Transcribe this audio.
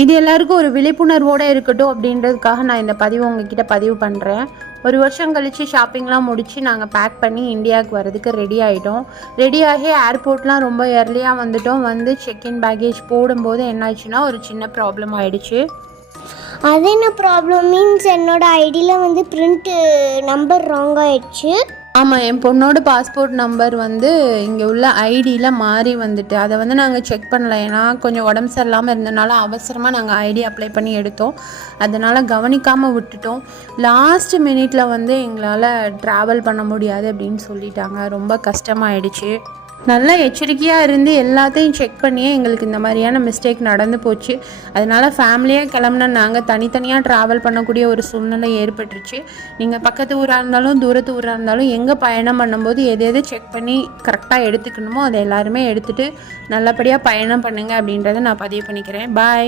இது எல்லாருக்கும் ஒரு விழிப்புணர்வோடு இருக்கட்டும் அப்படின்றதுக்காக நான் இந்த பதிவு உங்ககிட்ட பதிவு பண்ணுறேன். ஒரு வருஷம் கழித்து ஷாப்பிங்லாம் முடித்து நாங்கள் பேக் பண்ணி இந்தியாவுக்கு வரதுக்கு ரெடி ஆகிட்டோம். ரெடியாகி ஏர்போர்ட்லாம் ரொம்ப ஏர்லியாக வந்துட்டோம். வந்து செக்இன் பேக்கேஜ் போடும்போது என்னாச்சுன்னா ஒரு சின்ன ப்ராப்ளம் ஆகிடுச்சு. அது என்ன ப்ராப்ளம் மீன்ஸ் என்னோடய ஐடியில் வந்து பிரிண்ட்டு நம்பர் ராங் ஆகிடுச்சு. ஆமாம், என் பொண்ணோட பாஸ்போர்ட் நம்பர் வந்து இங்கே உள்ள ஐடியில் மாறி வந்துட்டு அதை வந்து நாங்கள் செக் பண்ணல. ஏன்னா கொஞ்சம் உடம்பு சரியில்லாமல் இருந்தனால அவசரமாக நாங்கள் ஐடி அப்ளை பண்ணி எடுத்தோம். அதனால் கவனிக்காமல் விட்டுட்டோம். லாஸ்ட் மினிட்டில் வந்து எங்களால் ட்ராவல் பண்ண முடியாது அப்படின்னு சொல்லிட்டாங்க. ரொம்ப கஷ்டமாயிடுச்சு. நல்லா எச்சரிக்கையாக இருந்து எல்லாத்தையும் செக் பண்ணியே எங்களுக்கு இந்த மாதிரியான மிஸ்டேக் நடந்து போச்சு. அதனால் ஃபேமிலியாக கிளம்புன நாங்கள் தனித்தனியாக ட்ராவல் பண்ணக்கூடிய ஒரு சூழ்நிலை ஏற்பட்டுருச்சு. நீங்கள் பக்கத்து ஊராக இருந்தாலும் தூரத்து ஊராக இருந்தாலும் எங்கே பயணம் பண்ணும்போது எது செக் பண்ணி கரெக்டாக எடுத்துக்கணுமோ அதை எல்லாருமே எடுத்துகிட்டு நல்லபடியாக பயணம் பண்ணுங்கள் அப்படின்றத நான் பதிவு பண்ணிக்கிறேன். பாய்.